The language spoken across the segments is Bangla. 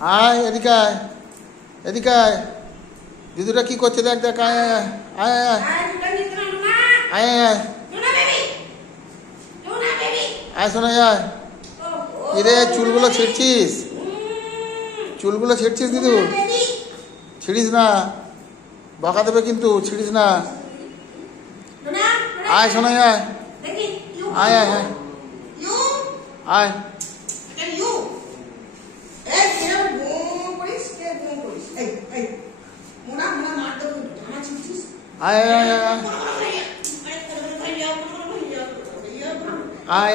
আয় এদিকে আয়, এদিকে আয়। দিদুরা কি করছে দেখ দেখ। আয় আয় আয় আয় আয় আয় আয় শোনা যায়। কিরে চুলগুলো ছিঁড়ছিস, চুলগুলো ছিঁড়ছিস দিদু? ছিঁড়িস না, বকা দেবে কিন্তু, ছিঁড়িস না। আয় শোনা যায়, আয় আয় আয় আয়। আয় আয় আয় আয়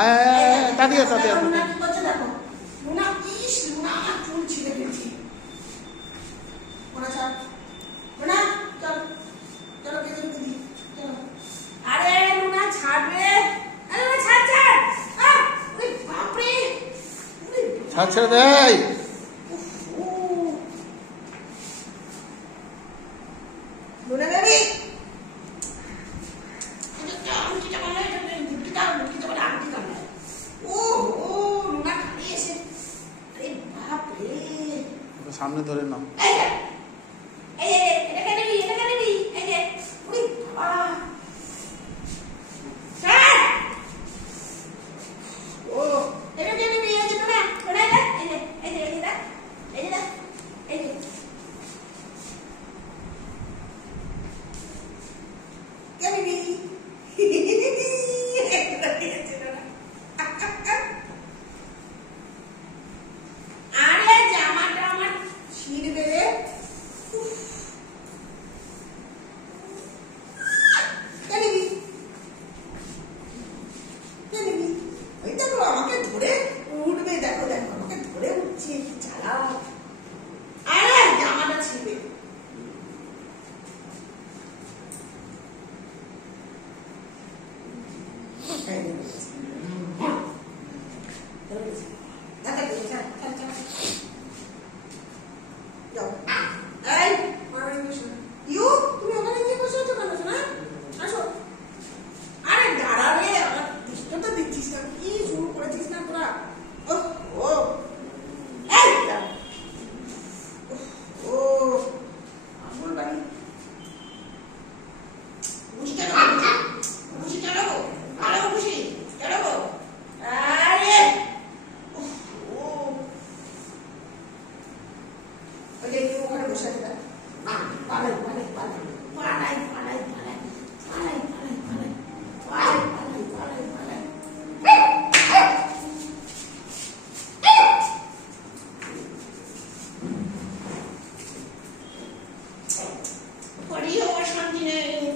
আয় তাড়িয়ে তাড়িয়ে। ছাড় ছেড়ে দেয়। সামনে ধরে নাও। What are you watching?